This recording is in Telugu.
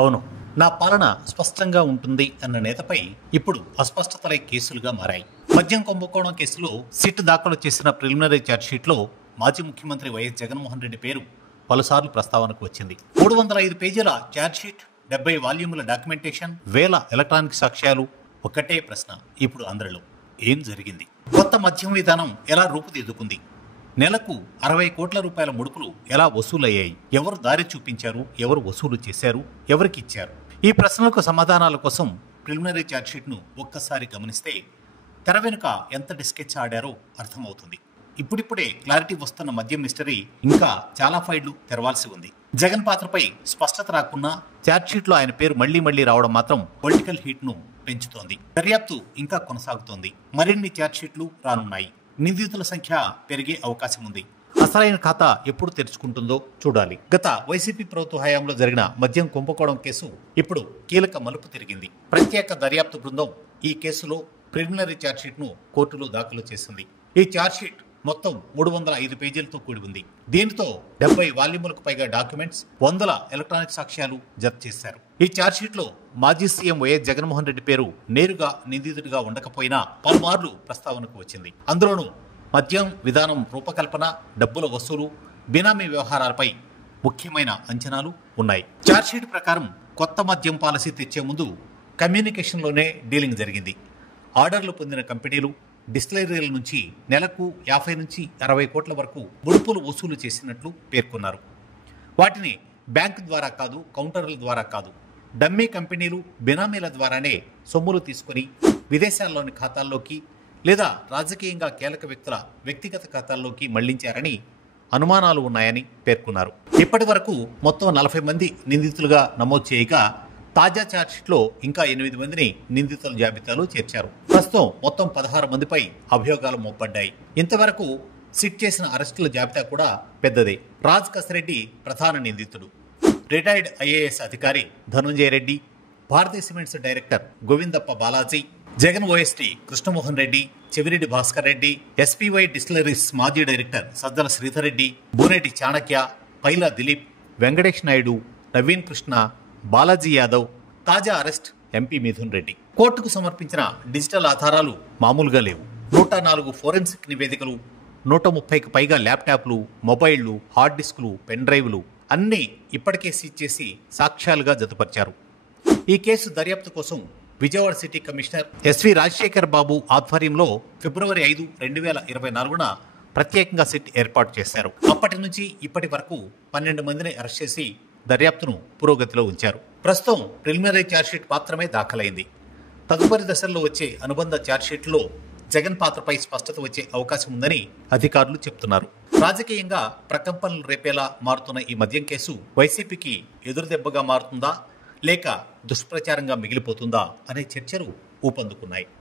అవును, నా పాలన స్పష్టంగా ఉంటుంది అన్న నేతపై ఇప్పుడు అస్పష్టతలై కేసులుగా మారాయి. మద్యం కుంభకోణం కేసులో సిట్ దాఖలు చేసిన ప్రిలిమినరీ ఛార్జ్షీట్లో మాజీ ముఖ్యమంత్రి వైఎస్ జగన్మోహన్ రెడ్డి పేరు పలుసార్లు ప్రస్తావనకు వచ్చింది. 305 పేజీల ఛార్జ్షీట్, 70 వాల్యూముల డాక్యుమెంటేషన్, వేల ఎలక్ట్రానిక్ సాక్ష్యాలు. ఒక్కటే ప్రశ్న ఇప్పుడు అందరిలో, ఏం జరిగింది? కొత్త మద్యం విధానం ఎలా రూపుదిద్దుకుంది? నెలకు 60 కోట్ల రూపాయల ముడుపులు ఎలా వసూలయ్యాయి? ఎవరు దారి చూపించారు? ఎవరు వసూలు చేశారు? ఎవరికి ఇచ్చారు? ఈ ప్రశ్నలకు సమాధానాల కోసం ప్రిలిమినరీ ఛార్జ్షీట్ను ఒక్కసారి గమనిస్తే తెర వెనుక ఎంత డిస్కెచ్ ఆడారో అర్థమవుతుంది. ఇప్పుడిప్పుడే క్లారిటీ వస్తున్న మద్యం మిస్టరీ ఇంకా చాలా ఫైళ్లు తెరవాల్సి ఉంది. జగన్ పాత్రపై స్పష్టత రాకున్నా ఛార్జ్షీట్లో ఆయన పేరు మళ్లీ రావడం మాత్రం పొలిటికల్ హీట్ ను పెంచుతోంది. దర్యాప్తు ఇంకా కొనసాగుతోంది. మరిన్ని ఛార్జ్షీట్లు రానున్నాయి. నిందితుల సంఖ్య పెరిగే అవకాశం ఉంది. అసలైన ఖాతా ఎప్పుడు తెరుచుకుంటుందో చూడాలి. గత వైసీపీ ప్రభుత్వ హయాంలో జరిగిన మద్యం కుంభకోణం కేసు ఇప్పుడు కీలక మలుపు తిరిగింది. ప్రత్యేక దర్యాప్తు బృందం ఈ కేసులో ప్రిలిమినరీ ఛార్జ్షీట్ను కోర్టులో దాఖలు చేసింది. ఈ ఛార్జ్షీట్ మొత్తం 305 పేజీలతో కూడి ఉంది. దీనితో 70 వాల్యూములకు పైగా డాక్యుమెంట్స్, వందల ఎలక్ట్రానిక్ సాక్ష్యాలు జప్తు చేశారు. ఈ ఛార్జ్షీట్లో మాజీ సీఎం వైఎస్ జగన్మోహన్ రెడ్డి పేరు నేరుగా నిందితుడిగా ఉండకపోయినా పలుమార్లు ప్రస్తావనకు వచ్చింది. అందులోనూ మద్యం విధానం రూపకల్పన, డబ్బుల వసూలు, బినామీ వ్యవహారాలపై ముఖ్యమైన అంచనాలు ఉన్నాయి. ఛార్జ్షీట్ ప్రకారం కొత్త మద్యం పాలసీ తెచ్చే ముందు కమ్యూనికేషన్లోనే డీలింగ్ జరిగింది. ఆర్డర్లు పొందిన కంపెనీలు, డిస్టిలరీల నుంచి నెలకు 50 నుంచి 60 కోట్ల వరకు ముడుపులు వసూలు చేసినట్లు పేర్కొన్నారు. వాటిని బ్యాంకు ద్వారా కాదు, కౌంటర్ల ద్వారా కాదు, డమ్మీ కంపెనీలు, బినామీల ద్వారానే సొమ్ములు తీసుకుని విదేశాల్లోని ఖాతాల్లోకి లేదా రాజకీయంగా కీలక వ్యక్తుల వ్యక్తిగత ఖాతాల్లోకి మళ్లించారని అనుమానాలు ఉన్నాయని పేర్కొన్నారు. ఇప్పటి వరకు మొత్తం 40 మంది నిందితులుగా నమోదు చేయగా తాజా ఛార్జ్షీట్లో ఇంకా 8 మందిని నిందితుల జాబితాలో చేర్చారు. ప్రస్తుతం మొత్తం 16 మందిపై అభియోగాలు మోపడ్డాయి. ఇంతవరకు సిట్ చేసిన అరెస్టుల జాబితా కూడా పెద్దదే. రాజ్ కసిరెడ్డి ప్రధాన నిందితుడు. రిటైర్డ్ ఐఏఎస్ అధికారి Dhanunjaya Reddy, Bharathiya cements director Govindappa Balaji, Jagan OSD Krishnamohan Reddy, Chevireddy Bhaskar Reddy, SPY distilleries మాజీ డైరెక్టర్ సజ్జల శ్రీధర్ రెడ్డి, బూనేటి చాణక్య, పైలా దిలీప్, వెంకటేష్ నాయుడు, నవీన్ కృష్ణ, బాలాజీ యాదవ్. తాజా అరెస్ట్ ఎంపీ మిథున్ రెడ్డి. కోర్టుకు సమర్పించిన డిజిటల్ ఆధారాలు మామూలుగా లేవు. 104 ఫోరెన్సిక్ నివేదికలు, 130కి పైగా ల్యాప్టాప్లు, మొబైళ్లు, హార్డ్ డిస్కులు, పెన్ డ్రైవ్లు అన్నీ ఇప్పటికే సీజ్ చేసి సాక్ష్యాలుగా జతపరిచారు. ఈ కేసు దర్యాప్తు కోసం Vijayawada city commissioner SV Rajasekhar Babu ఆధ్వర్యంలో ఫిబ్రవరి 5, 2024న ప్రత్యేకంగా సిట్ ఏర్పాటు చేశారు. అప్పటి నుంచి ఇప్పటి వరకు 12 మందిని అరెస్ట్ చేసి దర్యాప్తును పురోగతిలో ఉంచారు. ప్రస్తుతం ప్రిలిమినరీ ఛార్జ్షీట్ మాత్రమే దాఖలైంది. తదుపరి దశల్లో వచ్చే అనుబంధ ఛార్జ్షీట్లో జగన్ పాత్రపై స్పష్టత వచ్చే అవకాశం ఉందని అధికారులు చెప్తున్నారు. రాజకీయంగా ప్రకంపనలు రేపేలా మారుతున్న ఈ మద్యం కేసు వైసీపీకి ఎదురుదెబ్బగా మారుతుందా లేక దుష్ప్రచారంగా మిగిలిపోతుందా అనే చర్చలు ఊపందుకున్నాయి.